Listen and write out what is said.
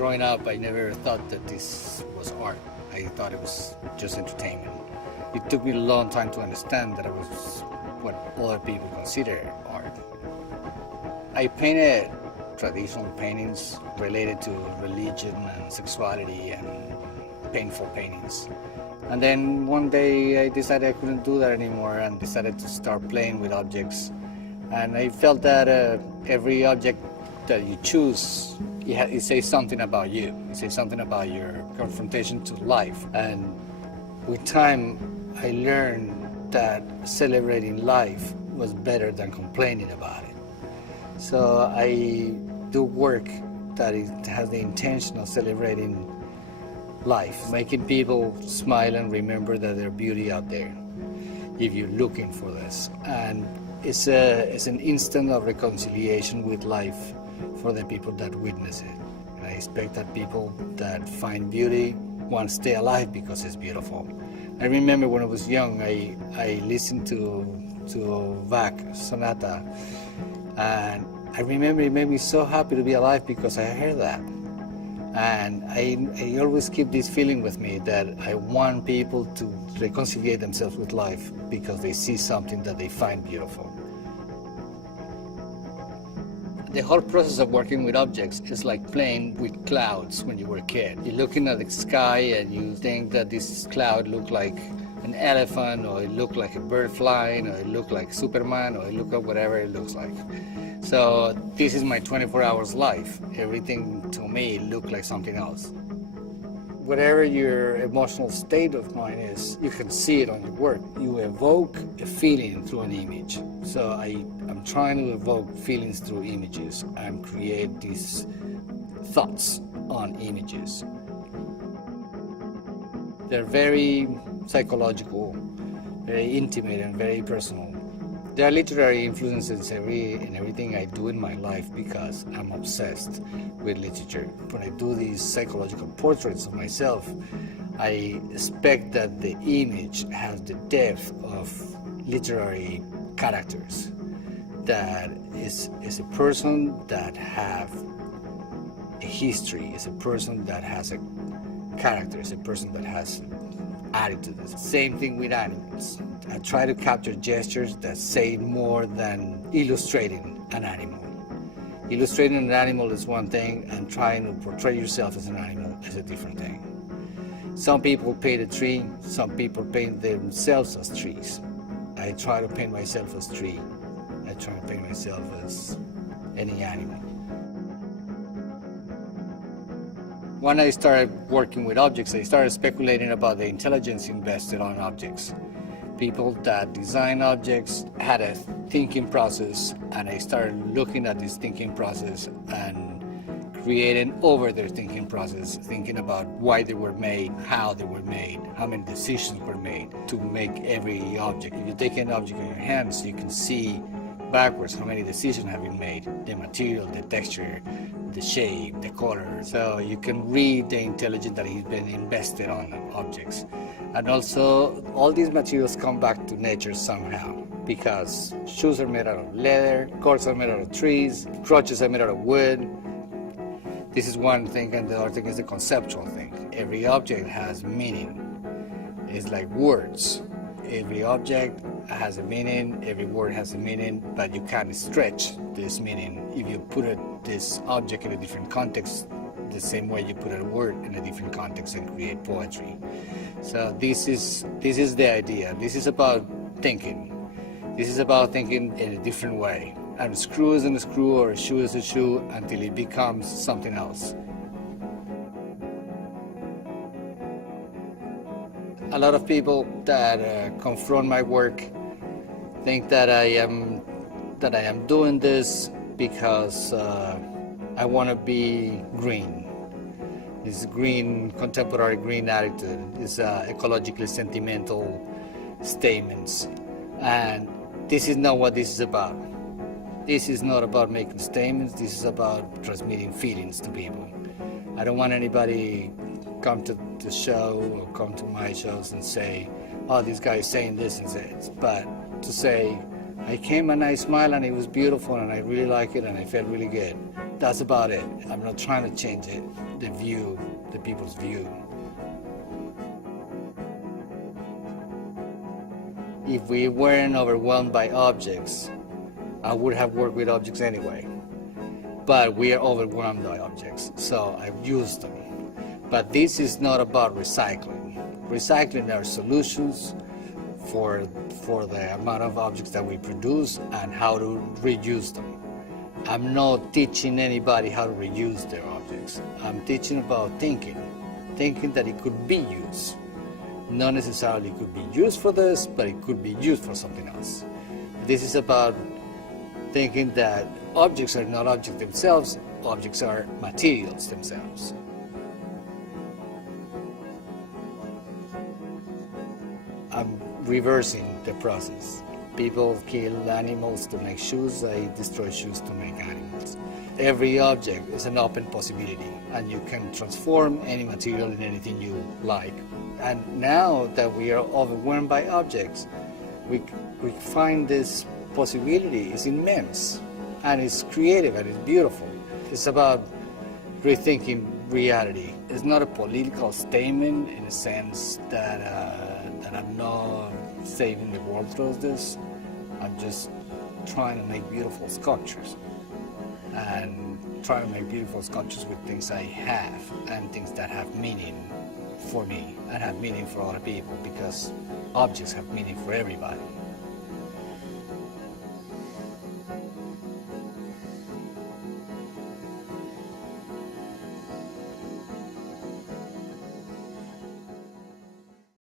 Growing up, I never thought that this was art. I thought it was just entertainment. It took me a long time to understand that it was what other people consider art. I painted traditional paintings related to religion and sexuality and painful paintings. And then one day I decided I couldn't do that anymore and decided to start playing with objects. And I felt that every object that you choose, it says something about you. It says something about your confrontation to life. And with time, I learned that celebrating life was better than complaining about it. So I do work that has the intention of celebrating life, making people smile and remember that there's beauty out there if you're looking for this. And it's an instant of reconciliation with life for the people that witness it. And I expect that people that find beauty want to stay alive because it's beautiful. I remember when I was young, I listened to Bach Sonata, and I remember it made me so happy to be alive because I heard that. And I always keep this feeling with me that I want people to reconcile themselves with life because they see something that they find beautiful. The whole process of working with objects is like playing with clouds when you were a kid. You're looking at the sky and you think that this cloud looked like an elephant, or it looked like a bird flying, or it looked like Superman, or it looked like whatever it looks like. So this is my 24 hours life. Everything to me looked like something else. Whatever your emotional state of mind is, you can see it on your work. You evoke a feeling through an image. So I'm trying to evoke feelings through images and create these thoughts on images. They're very psychological, very intimate and very personal. There are literary influences in everything I do in my life because I'm obsessed with literature. When I do these psychological portraits of myself, I expect that the image has the depth of literary characters. That is a person that have a history, is a person that has a character, is a person that has attitudes. Same thing with animals. I try to capture gestures that say more than illustrating an animal. Illustrating an animal is one thing, and trying to portray yourself as an animal is a different thing. Some people paint a tree, some people paint themselves as trees. I try to paint myself as tree. I try to paint myself as any animal. When I started working with objects, I started speculating about the intelligence invested on objects. People that design objects had a thinking process, and I started looking at this thinking process and creating over their thinking process, thinking about why they were made, how they were made, how many decisions were made to make every object. If you take an object in your hands, you can see backwards how many decisions have been made, the material, the texture, the shape, the color. So you can read the intelligence that has been invested on objects. And also, all these materials come back to nature somehow, because shoes are made out of leather, cords are made out of trees, crutches are made out of wood. This is one thing, and the other thing is the conceptual thing. Every object has meaning. It's like words. Every object has a meaning, every word has a meaning, but you can't stretch this meaning if you put this object in a different context, the same way you put a word in a different context and create poetry. So this is the idea. This is about thinking. This is about thinking in a different way. And a screw is a screw, or a shoe is a shoe, until it becomes something else. A lot of people that confront my work think that I am doing this because I want to be green. This green, contemporary green attitude is ecologically sentimental statements, and this is not what this is about. This is not about making statements. This is about transmitting feelings to people. I don't want anybody come to the show or come to my shows and say, oh, this guy is saying this and that. But to say, I came and I smiled and it was beautiful and I really like it and I felt really good. That's about it. I'm not trying to change it, the view, the people's view. If we weren't overwhelmed by objects, I would have worked with objects anyway. But we are overwhelmed by objects, so I've used them. But this is not about recycling. Recycling are solutions for the amount of objects that we produce and how to reuse them. I'm not teaching anybody how to reuse their objects. I'm teaching about thinking that it could be used. Not necessarily could be used for this, but it could be used for something else. This is about thinking that objects are not objects themselves, objects are materials themselves. I'm reversing the process. People kill animals to make shoes, they destroy shoes to make animals. Every object is an open possibility, and you can transform any material in anything you like. And now that we are overwhelmed by objects, we find this possibility is immense, and it's creative and it's beautiful. It's about rethinking reality. It's not a political statement in a sense that I'm not saving the world through this. I'm just trying to make beautiful sculptures and trying to make beautiful sculptures with things I have and things that have meaning for me and have meaning for other people, because objects have meaning for everybody.